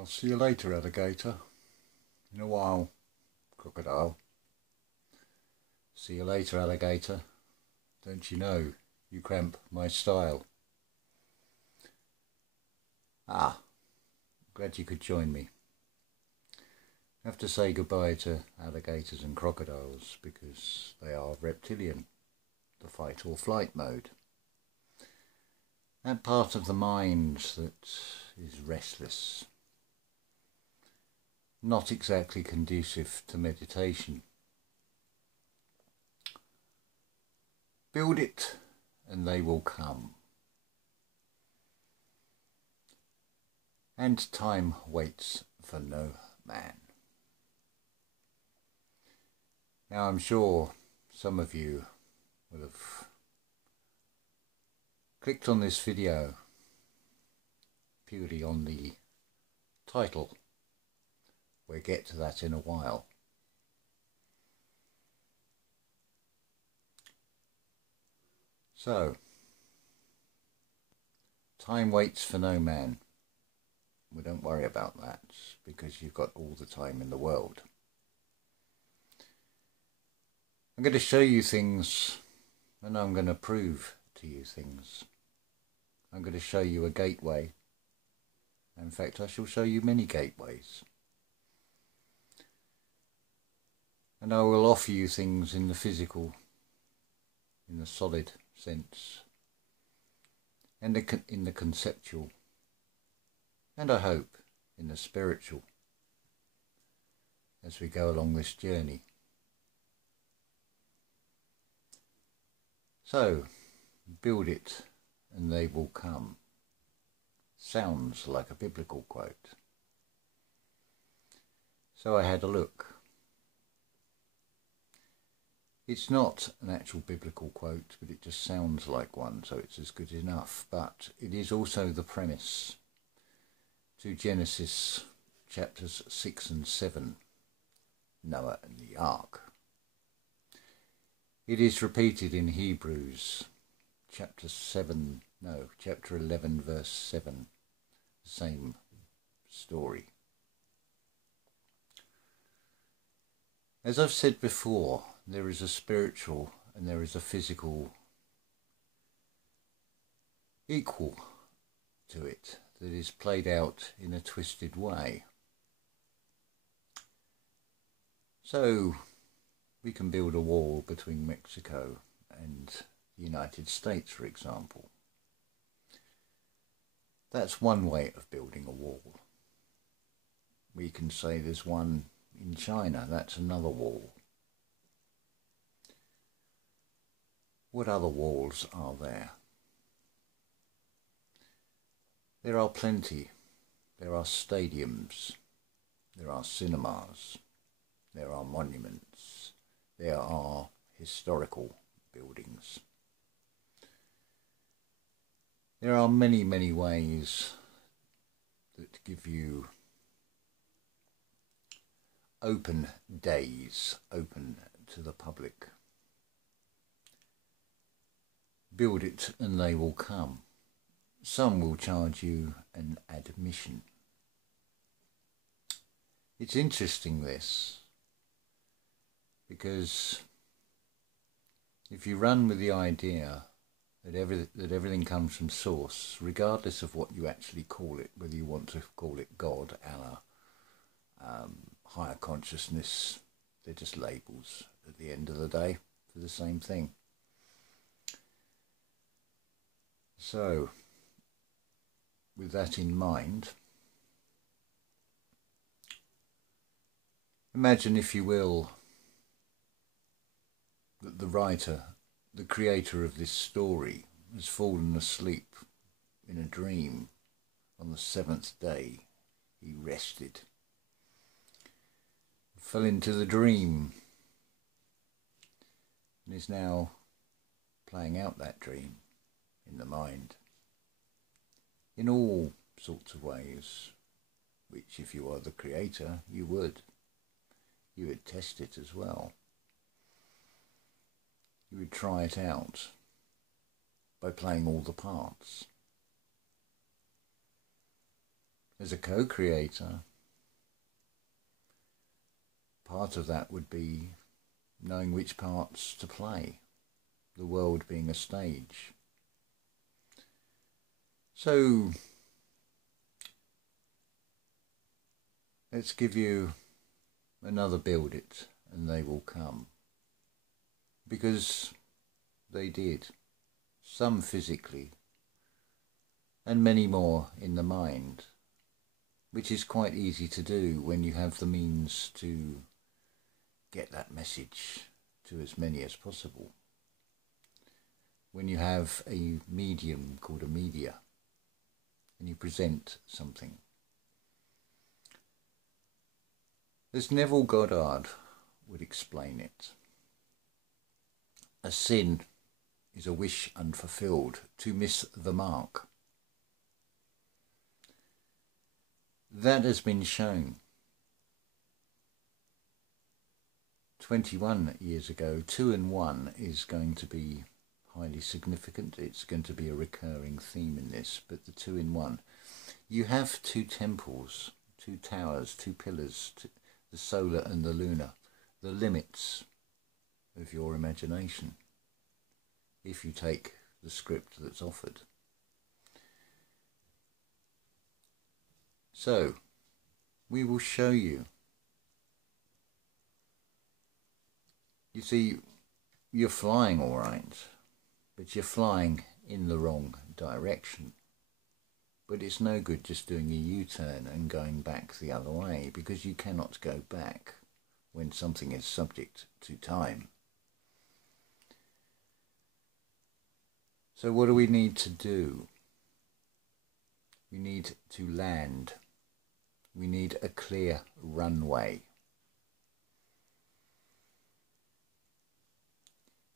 I'll see you later, alligator. In a while, crocodile. See you later, alligator. Don't you know, you cramp my style. Glad you could join me. I have to say goodbye to alligators and crocodiles because they are reptilian, the fight or flight mode. That part of the mind that is restless, not exactly conducive to meditation. Build it and they will come. And time waits for no man. Now I'm sure some of you will have clicked on this video purely on the title. We'll get to that in a while. So, time waits for no man. We don't worry about that because you've got all the time in the world. I'm going to show you things and I'm going to prove to you things. I'm going to show you a gateway. In fact, I shall show you many gateways. And I will offer you things in the physical, in the solid sense, and in the conceptual, and I hope in the spiritual, as we go along this journey. So, build it and they will come. Sounds like a biblical quote. So I had a look. It's not an actual biblical quote, but it just sounds like one, so it's as good enough. But it is also the premise to Genesis chapters 6 and 7, Noah and the Ark. It is repeated in Hebrews chapter 11 verse 7, same story. As I've said before, there is a spiritual and there is a physical equal to it that is played out in a twisted way. So we can build a wall between Mexico and the United States, for example. That's one way of building a wall. We can say there's one in China, that's another wall. What other walls are there? There are plenty. There are stadiums, there are cinemas, there are monuments, there are historical buildings. There are many, many ways that give you open days, open to the public. Build it and they will come. Some will charge you an admission. It's interesting this, because if you run with the idea that everything comes from source, regardless of what you actually call it, whether you want to call it God, Allah, higher consciousness, they're just labels at the end of the day for the same thing. So, with that in mind, imagine, if you will, that the writer, the creator of this story, has fallen asleep in a dream. On the 7th day he rested, fell into the dream, and is now playing out that dream in the mind in all sorts of ways, which, if you are the creator, you would test it as well. You would try it out by playing all the parts. as a co-creator, part of that would be knowing which parts to play, the world being a stage. So let's give you another build it and they will come. Because they did, some physically and many more in the mind, which is quite easy to do when you have the means to get that message to as many as possible. When you have a medium called a media and you present something. As Neville Goddard would explain it, a sin is a wish unfulfilled, to miss the mark. That has been shown. 21 years ago, 2 and 1 is going to be highly significant. It's going to be a recurring theme in this, but the 2 in 1. You have 2 temples, 2 towers, 2 pillars, the solar and the lunar, the limits of your imagination, if you take the script that's offered. So, we will show you. You see, you're flying all right, but you're flying in the wrong direction. But it's no good just doing a U-turn and going back the other way, because you cannot go back when something is subject to time. So what do we need to do? We need to land. We need a clear runway.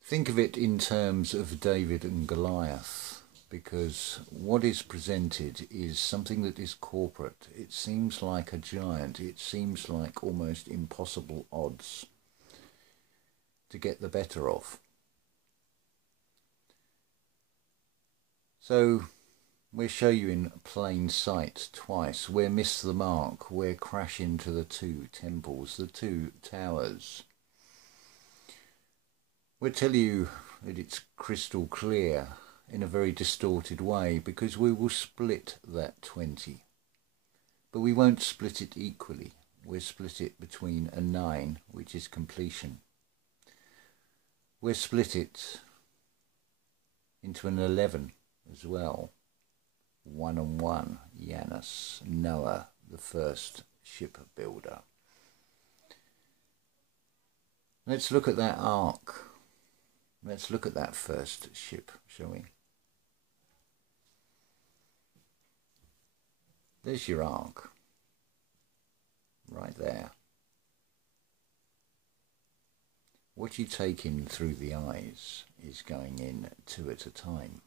Think of it in terms of David and Goliath, because what is presented is something that is corporate. It seems like a giant. It seems like almost impossible odds to get the better of. So we'll show you in plain sight twice where miss the mark, where crash into the 2 temples, the 2 towers. We'll tell you that it's crystal clear in a very distorted way, because we will split that 20. But we won't split it equally. We'll split it between a 9, which is completion. We'll split it into an 11 as well. 1 and 1, Janus, Noah, the first ship builder. Let's look at that arc. Let's look at that first ship, shall we? There's your arc, right there. What you take in through the eyes is going in 2 at a time.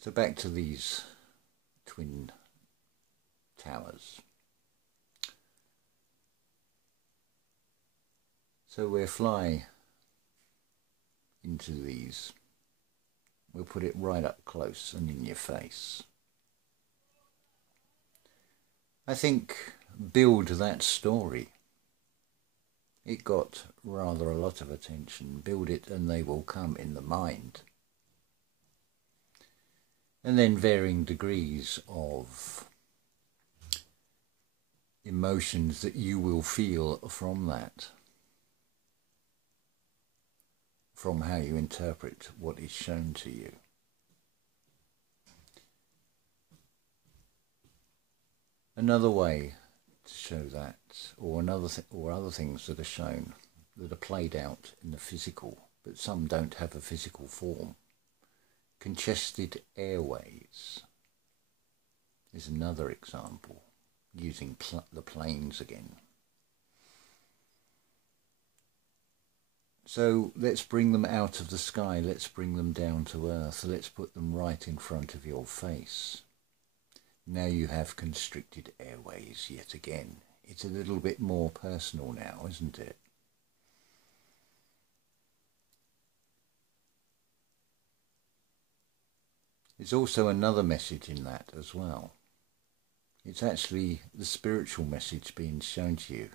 So back to these twin towers. So we'll fly into these. We'll put it right up close and in your face. I think build that story. It got rather a lot of attention. Build it and they will come in the mind. And then varying degrees of emotions that you will feel from that. From how you interpret what is shown to you. Another way to show that, or other things that are shown, that are played out in the physical, but some don't have a physical form. Congested airways is another example, using the planes again. So let's bring them out of the sky, let's bring them down to earth, let's put them right in front of your face. Now you have constricted airways yet again. It's a little bit more personal now, isn't it? There's also another message in that as well. It's actually the spiritual message being shown to you,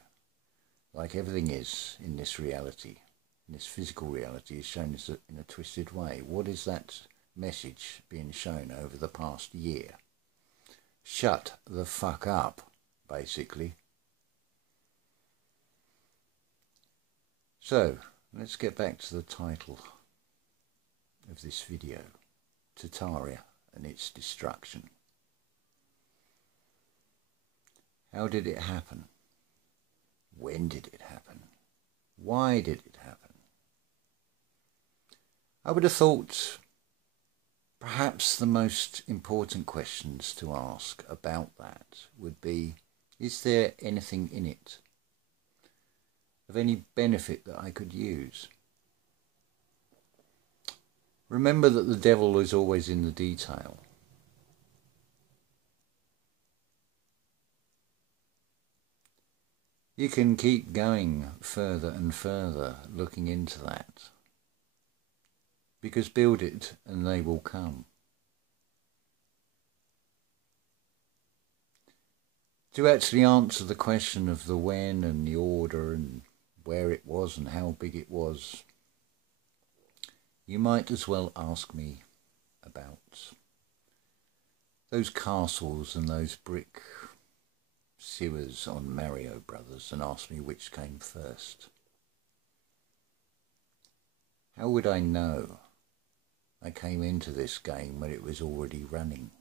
like everything is in this reality. This physical reality is shown in a twisted way. What is that message being shown over the past year? Shut the fuck up, basically. So, let's get back to the title of this video, Tartaria and its destruction. How did it happen? When did it happen? Why did it happen? I would have thought perhaps the most important questions to ask about that would be, is there anything in it of any benefit that I could use? Remember that the devil is always in the detail. You can keep going further and further looking into that, because build it and they will come. To actually answer the question of the when and the order and where it was and how big it was, you might as well ask me about those castles and those brick sewers on Mario Brothers and ask me which came first. How would I know? I came into this game when it was already running.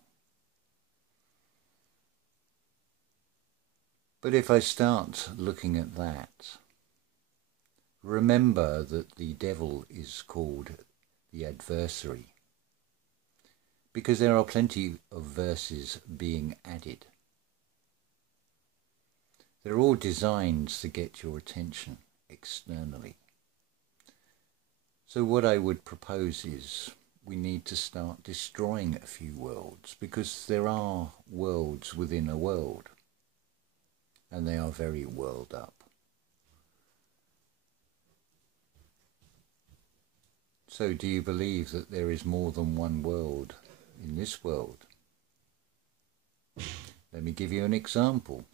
But if I start looking at that, remember that the devil is called the adversary, because there are plenty of verses being added. They're all designed to get your attention externally. So what I would propose is we need to start destroying a few worlds, because there are worlds within a world, and they are very world up. So do you believe that there is more than one world in this world? Let me give you an example.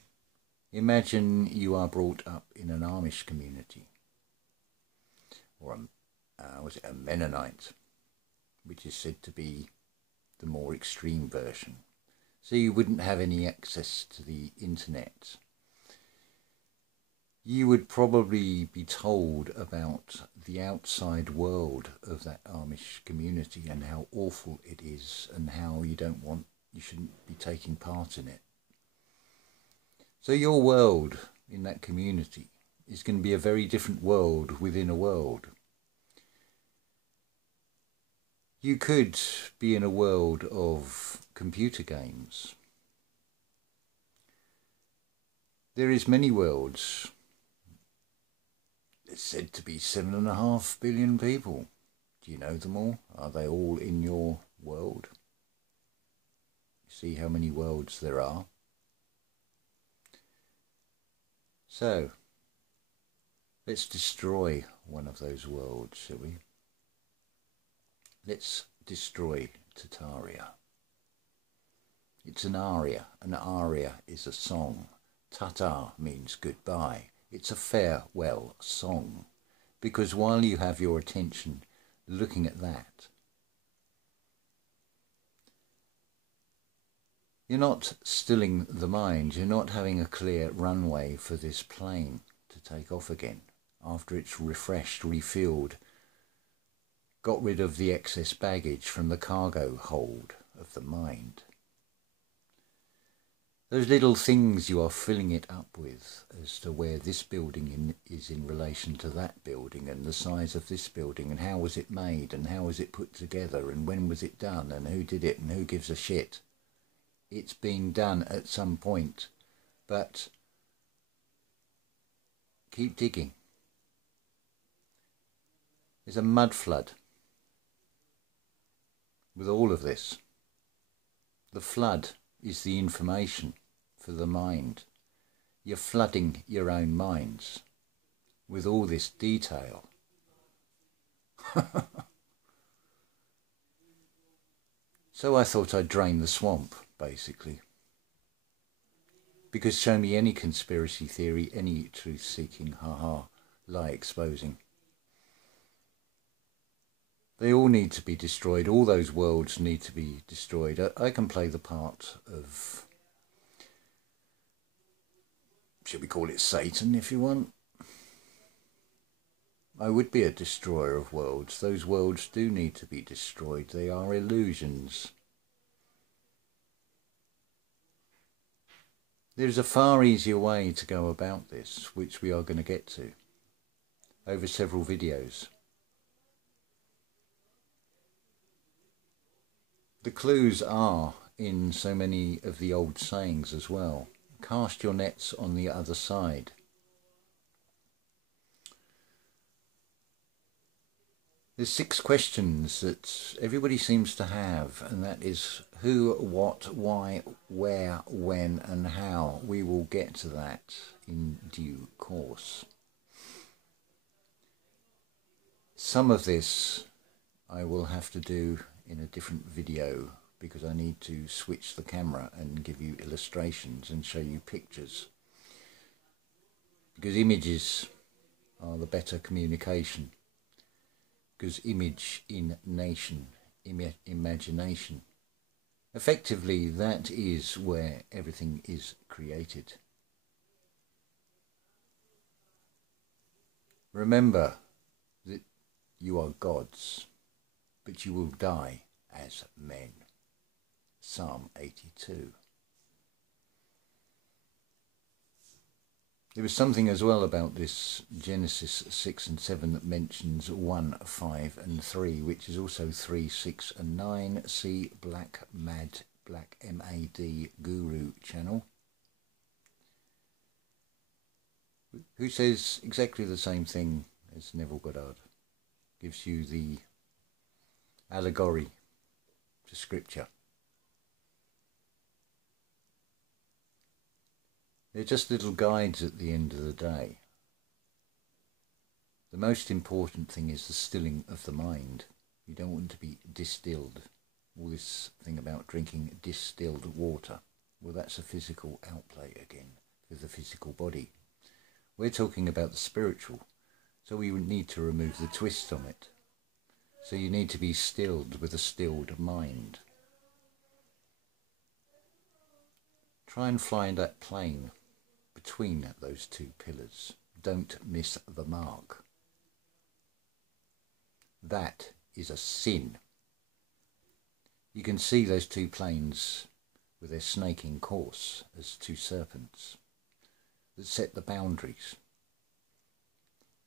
Imagine you are brought up in an Amish community, or a Mennonite, which is said to be the more extreme version. So you wouldn't have any access to the internet. You would probably be told about the outside world of that Amish community and how awful it is and how you shouldn't be taking part in it. So your world in that community is going to be a very different world within a world. You could be in a world of computer games. There is many worlds. It's said to be 7.5 billion people. Do you know them all? Are they all in your world? You see how many worlds there are? So, let's destroy one of those worlds, shall we? Let's destroy Tartaria. It's an aria. An aria is a song. Tatar means goodbye. It's a farewell song, because while you have your attention looking at that, you're not stilling the mind, you're not having a clear runway for this plane to take off again after it's refreshed, refueled, got rid of the excess baggage from the cargo hold of the mind. Those little things you are filling it up with as to where this building is in relation to that building, and the size of this building, and how was it made, and how was it put together, and when was it done, and who did it, and who gives a shit. It's been done at some point, but keep digging. There's a mud flood with all of this. The flood is the information for the mind. You're flooding your own minds with all this detail. So I thought I'd drain the swamp, basically. Because show me any conspiracy theory, any truth-seeking, lie exposing. They all need to be destroyed. All those worlds need to be destroyed. I can play the part of, should we call it Satan if you want? I would be a destroyer of worlds. Those worlds do need to be destroyed. They are illusions. There's a far easier way to go about this, which we are going to get to over several videos. The clues are in so many of the old sayings as well. Cast your nets on the other side. There's 6 questions that everybody seems to have, and that is who, what, why, where, when and how. We will get to that in due course. Some of this I will have to do in a different video because I need to switch the camera and give you illustrations and show you pictures. Because images are the better communication. Because image in nation, imagination. Effectively, that is where everything is created. Remember that you are gods, but you will die as men. Psalm 82. There was something as well about this Genesis 6 and 7 that mentions 1, 5 and 3, which is also 3, 6 and 9. See Black MAD Guru channel, who says exactly the same thing as Neville Goddard. Gives you the allegory to scripture. They're just little guides at the end of the day. The most important thing is the stilling of the mind. You don't want to be distilled. All this thing about drinking distilled water. Well, that's a physical outlay again for the physical body. We're talking about the spiritual. So we would need to remove the twist on it. So you need to be stilled with a stilled mind. Try and fly that plane between those 2 pillars. Don't miss the mark. That is a sin. You can see those 2 planes with their snaking course as 2 serpents that set the boundaries.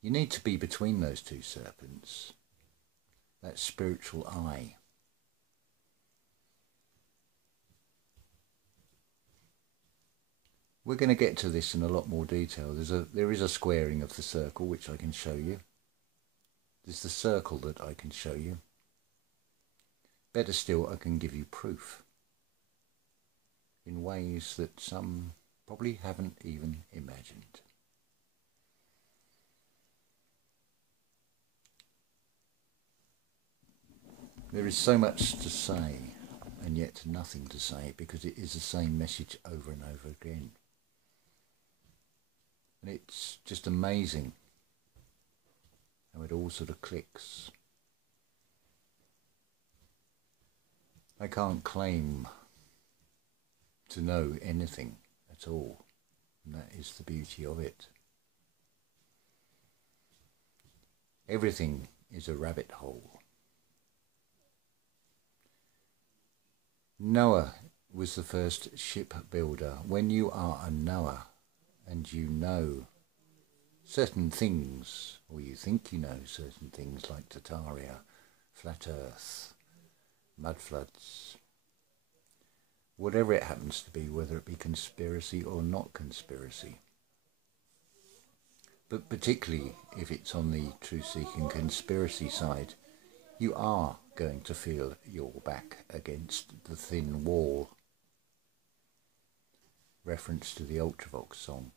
You need to be between those 2 serpents, that spiritual eye. We're going to get to this in a lot more detail. There is a squaring of the circle which I can show you. There's the circle that I can show you. Better still, I can give you proof in ways that some probably haven't even imagined. There is so much to say and yet nothing to say because it is the same message over and over again. And it's just amazing how it all sort of clicks. I can't claim to know anything at all, and that is the beauty of it. Everything is a rabbit hole. Noah was the first shipbuilder. When you are a Noah and you know certain things, or you think you know certain things like Tartaria, flat earth, mud floods, whatever it happens to be, whether it be conspiracy or not conspiracy, but particularly if it's on the truth-seeking conspiracy side, you are going to feel your back against the thin wall. Reference to the Ultravox song.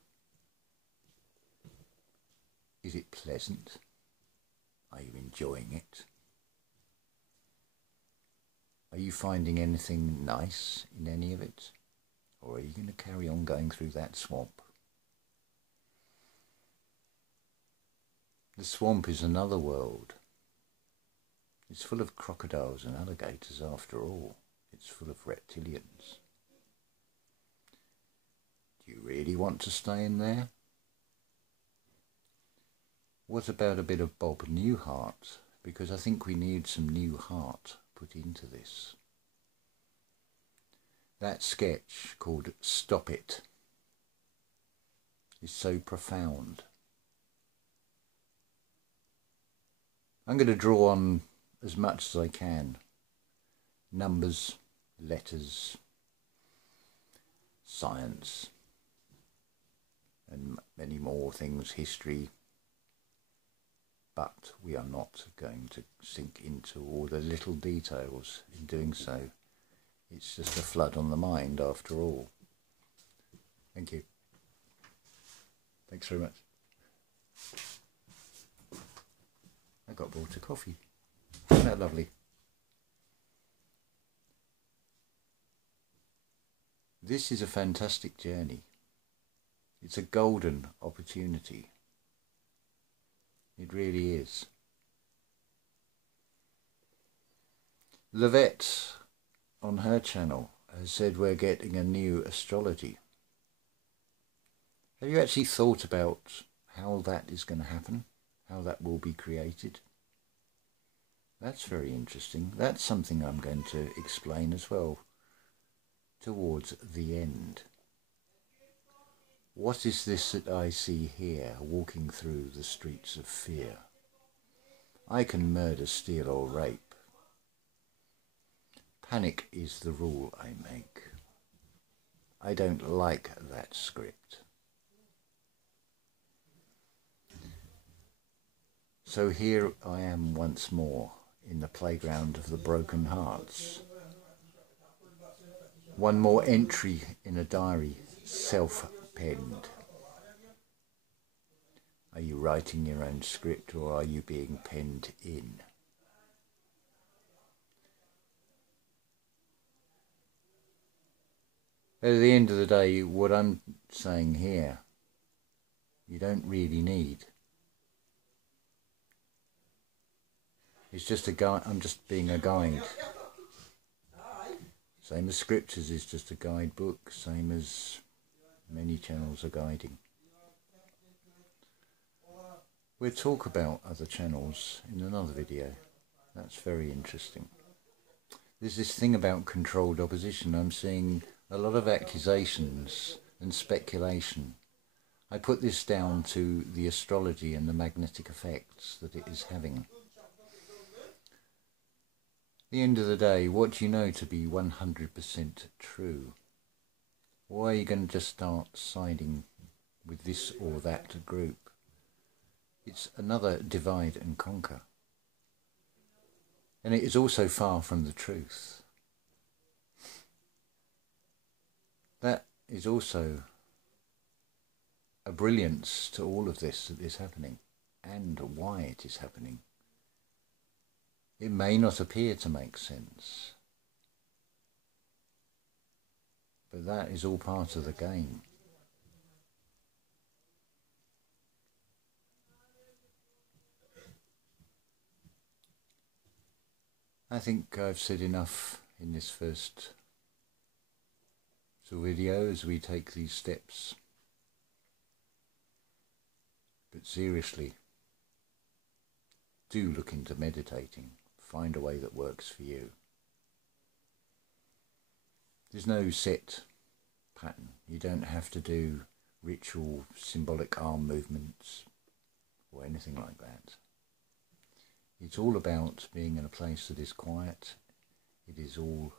Is it pleasant? Are you enjoying it? Are you finding anything nice in any of it? Or are you going to carry on going through that swamp? The swamp is another world. It's full of crocodiles and alligators after all. It's full of reptilians. Do you really want to stay in there? What about a bit of Bob Newhart? Because I think we need some new heart put into this. That sketch called Stop It is so profound. I'm going to draw on as much as I can. Numbers, letters, science, and many more things, history. But we are not going to sink into all the little details in doing so. It's just a flood on the mind after all. Thank you. Thanks very much. I got brought a coffee. Isn't that lovely? This is a fantastic journey. It's a golden opportunity. It really is. Lavette on her channel has said we're getting a new astrology. Have you actually thought about how that is going to happen? How that will be created? That's very interesting. That's something I'm going to explain as well towards the end. What is this that I see here, walking through the streets of fear? I can murder, steal or rape. Panic is the rule I make. I don't like that script. So here I am once more in the playground of the broken hearts. One more entry in a diary, self-penned. Are you writing your own script or are you being penned in? At the end of the day, what I'm saying here, you don't really need. It's just a guide. I'm just being a guide. Same as scriptures is just a guidebook, same as many channels are guiding. We'll talk about other channels in another video. That's very interesting. There's this thing about controlled opposition. I'm seeing a lot of accusations and speculation. I put this down to the astrology and the magnetic effects that it is having. At the end of the day, what do you know to be 100% true? Why are you going to just start siding with this or that group? It's another divide and conquer. And it is also far from the truth. That is also a brilliance to all of this that is happening and why it is happening. It may not appear to make sense, but that is all part of the game. I think I've said enough in this first video as we take these steps. But seriously, do look into meditating. Find a way that works for you. There's no set pattern. You don't have to do ritual, symbolic arm movements or anything like that. It's all about being in a place that is quiet. It is all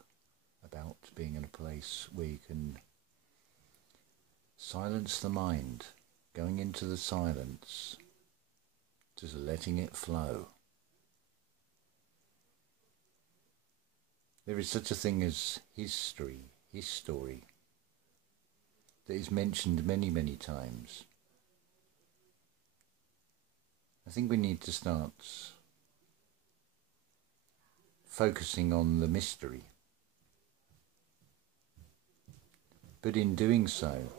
about being in a place where you can silence the mind, going into the silence, just letting it flow. There is such a thing as history, his story, that is mentioned many, many times. I think we need to start focusing on the mystery. But in doing so,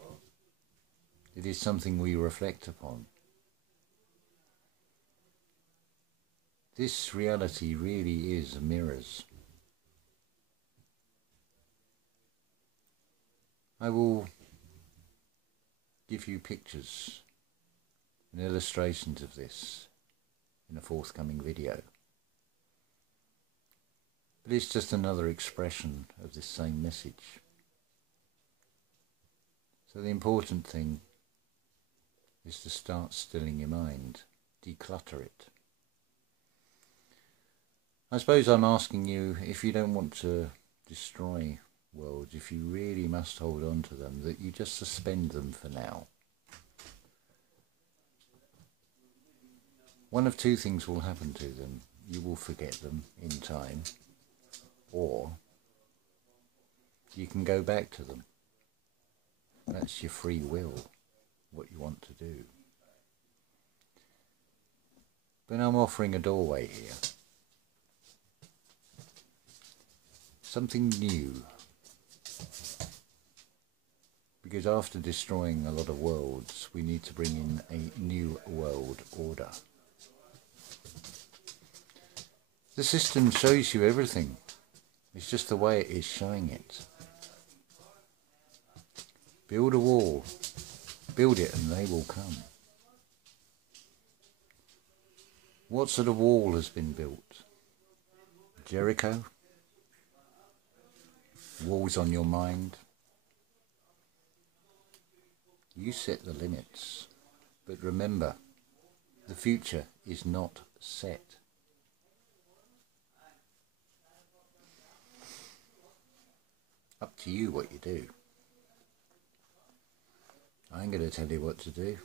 it is something we reflect upon. This reality really is mirrors. I will give you pictures and illustrations of this in a forthcoming video. But it's just another expression of this same message. So the important thing is to start stilling your mind, declutter it. I suppose I'm asking you, if you don't want to destroy worlds, if you really must hold on to them, that you just suspend them for now. One of two things will happen to them. You will forget them in time, or you can go back to them. That's your free will, what you want to do. But I'm offering a doorway here. Something new. Because after destroying a lot of worlds, we need to bring in a new world order. The system shows you everything. It's just the way it is showing it. Build a wall. Build it and they will come. What sort of wall has been built? Jericho? Walls on your mind? You set the limits. But remember, the future is not set. Up to you what you do. I ain't going to tell you what to do.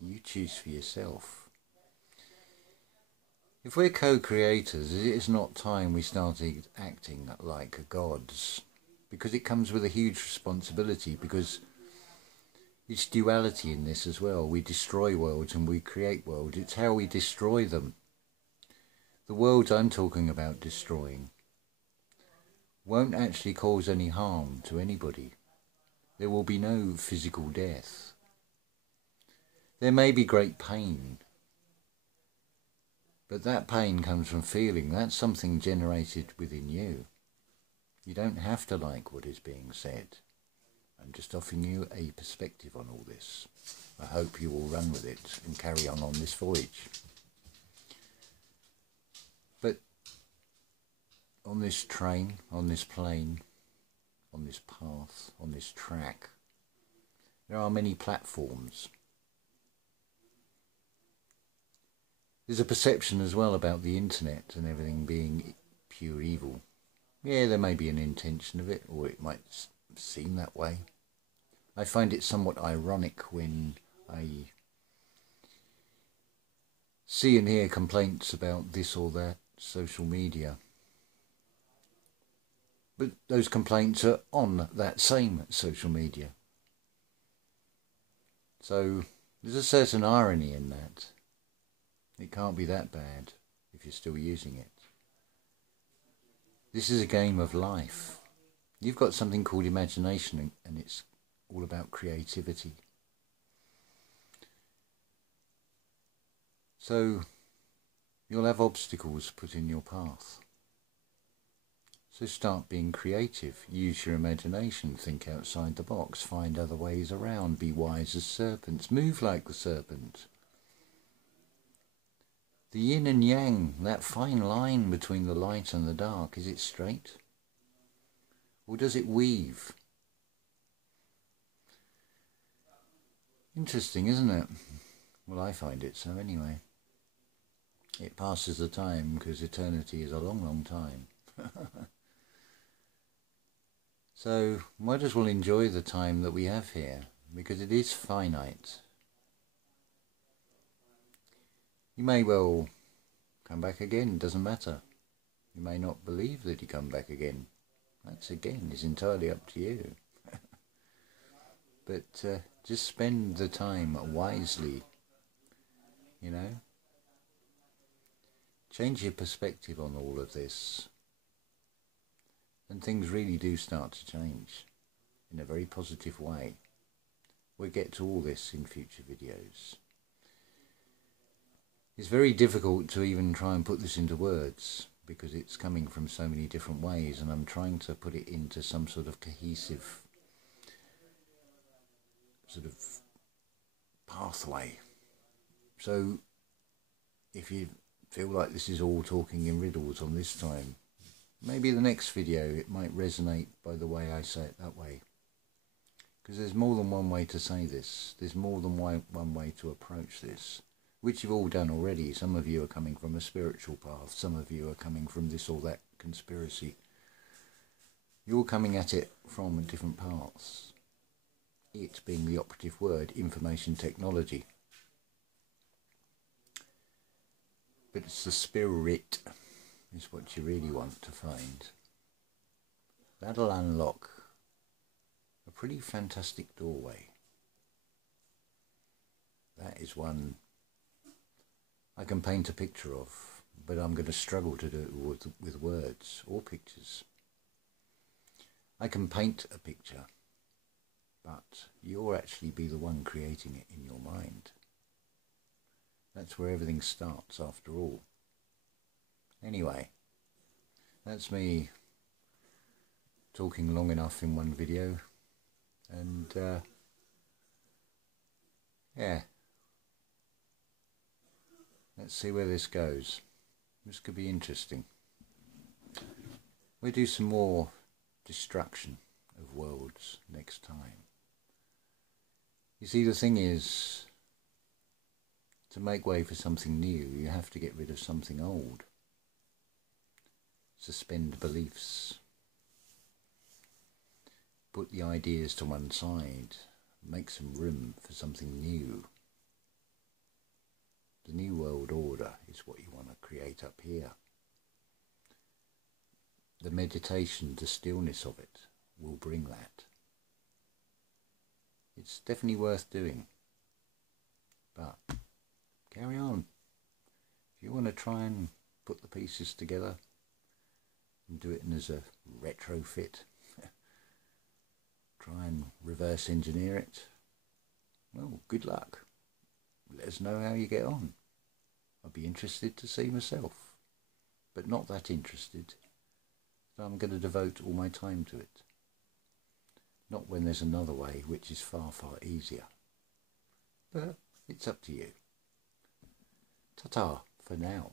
You choose for yourself. If we're co-creators, it is not time we started acting like gods, because it comes with a huge responsibility, because it's duality in this as well. We destroy worlds and we create worlds. It's how we destroy them. The worlds I'm talking about destroying won't actually cause any harm to anybody. There will be no physical death. There may be great pain, but that pain comes from feeling. That's something generated within you. You don't have to like what is being said. I'm just offering you a perspective on all this. I hope you will run with it and carry on this voyage. But on this train, on this plane, on this path, on this track, there are many platforms. There's a perception as well about the internet and everything being pure evil. Yeah, there may be an intention of it, or it might seem that way. I find it somewhat ironic when I see and hear complaints about this or that social media. But those complaints are on that same social media. So there's a certain irony in that. It can't be that bad if you're still using it. This is a game of life. You've got something called imagination, and it's all about creativity. So you'll have obstacles put in your path. So start being creative. Use your imagination. Think outside the box. Find other ways around. Be wise as serpents. Move like the serpent. The yin and yang, that fine line between the light and the dark, is it straight? Or does it weave? Interesting, isn't it? Well, I find it so anyway. It passes the time, because eternity is a long, long time. So might as well enjoy the time that we have here, because it is finite. You may well come back again, doesn't matter. You may not believe that you come back again. That's again is entirely up to you. But just spend the time wisely, you know. change your perspective on all of this, and things really do start to change in a very positive way. We'll get to all this in future videos. It's very difficult to even try and put this into words because it's coming from so many different ways, and I'm trying to put it into some sort of cohesive sort of pathway. So if you feel like this is all talking in riddles on this time, maybe the next video it might resonate by the way I say it that way. Because there's more than one way to say this. There's more than one way to approach this, which you've all done already. Some of you are coming from a spiritual path. Some of you are coming from this or that conspiracy. You're coming at it from different paths. It being the operative word, information technology. But it's the spirit is what you really want to find. That'll unlock a pretty fantastic doorway. That is one I can paint a picture of, but I'm going to struggle to do it with words or pictures. I can paint a picture, but you'll actually be the one creating it in your mind. That's where everything starts after all. Anyway, that's me talking long enough in one video, and yeah, let's see where this goes. This could be interesting. We'll do some more destruction of worlds next time. You see, the thing is, to make way for something new, you have to get rid of something old. Suspend beliefs. Put the ideas to one side. Make some room for something new. The new world order is what you want to create up here. The meditation, the stillness of it, will bring that. It's definitely worth doing. But carry on. If you want to try and put the pieces together and do it as a retrofit, try and reverse engineer it, well, good luck. Let us know how you get on. I'd be interested to see myself, but not that interested. So I'm going to devote all my time to it. Not when there's another way which is far, far easier. But it's up to you. Ta-ta for now.